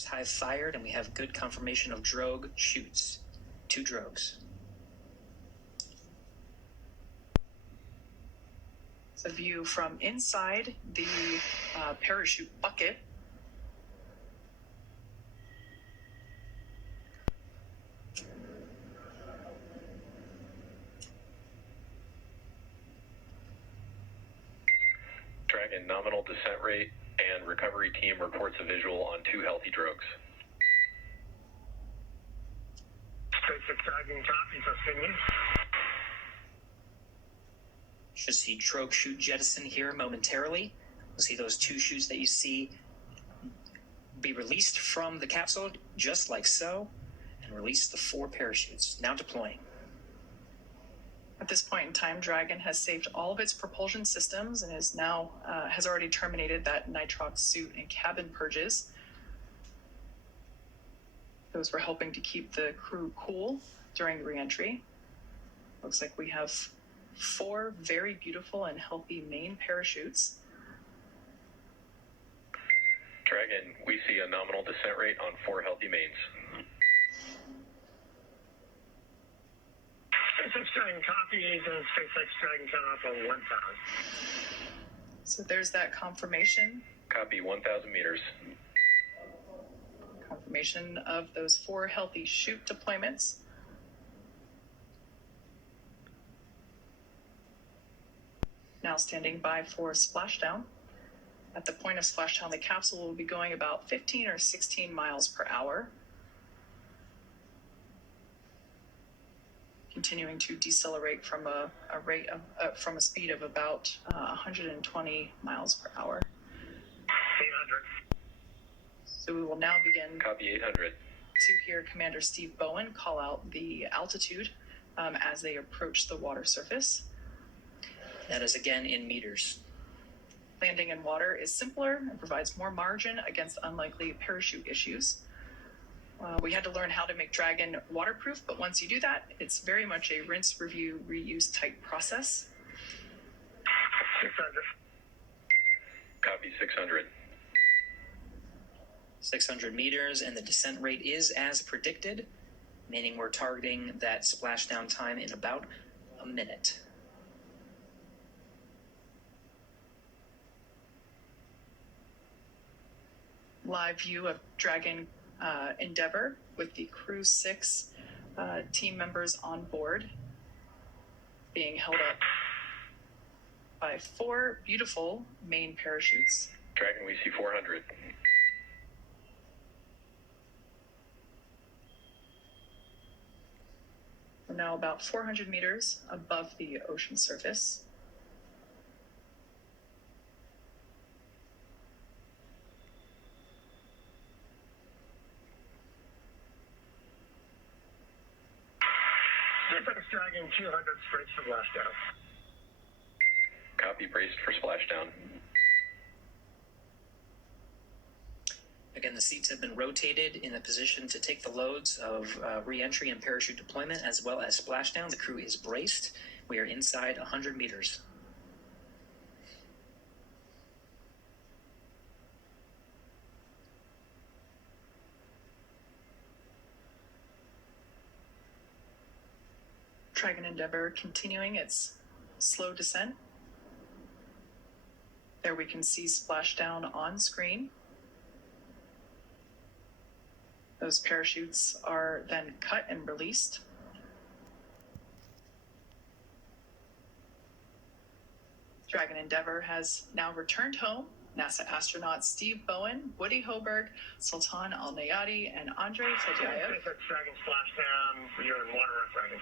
Hive fired, and we have good confirmation of drogue shoots. 2 drogues. It's a view from inside the parachute bucket. Dragon nominal descent rate and recovery team reports a visual on 2 healthy drogues. SpaceX Dragon copy, continue. Should see drogue chute jettison here momentarily. We'll see those 2 chutes that you see be released from the capsule, just like so, and release the 4 parachutes. Now deploying. At this point in time, Dragon has saved all of its propulsion systems and is now has already terminated that nitrox suit and cabin purges. Those were helping to keep the crew cool during the reentry. Looks like we have 4 very beautiful and healthy main parachutes. Dragon, we see a nominal descent rate on 4 healthy mains. SpaceX Dragon copies and SpaceX Dragon cut off on 1,000. So there's that confirmation. Copy 1,000 meters. Confirmation of those 4 healthy chute deployments. Now standing by for splashdown. At the point of splashdown, the capsule will be going about 15 or 16 miles per hour. Continuing to decelerate from a rate of from a speed of about 120 miles per hour. 800. So we will now begin. Copy 800. To hear Commander Steve Bowen call out the altitude as they approach the water surface. That is again in meters. Landing in water is simpler and provides more margin against unlikely parachute issues. We had to learn how to make Dragon waterproof, but once you do that, it's very much a rinse, review, reuse type process. 600. Copy 600. 600 meters, and the descent rate is as predicted, meaning we're targeting that splashdown time in about a minute. Live view of Dragon Endeavour with the Crew-6 team members on board, being held up by 4 beautiful main parachutes. Dragon, we see 400. We're now about 400 meters above the ocean surface. SpaceX Dragon 200 straight for splashdown. Copy, braced for splashdown. Again, the seats have been rotated in a position to take the loads of re-entry and parachute deployment as well as splashdown. The crew is braced. We are inside 100 meters. Dragon Endeavour continuing its slow descent. There we can see splashdown on screen. Those parachutes are then cut and released. Dragon Endeavour has now returned home. NASA astronauts Steve Bowen, Woody Hoberg, Sultan Al Nayati, and Andrei Fedyayev. SpaceX Dragon splashdown. You're in water, Dragon.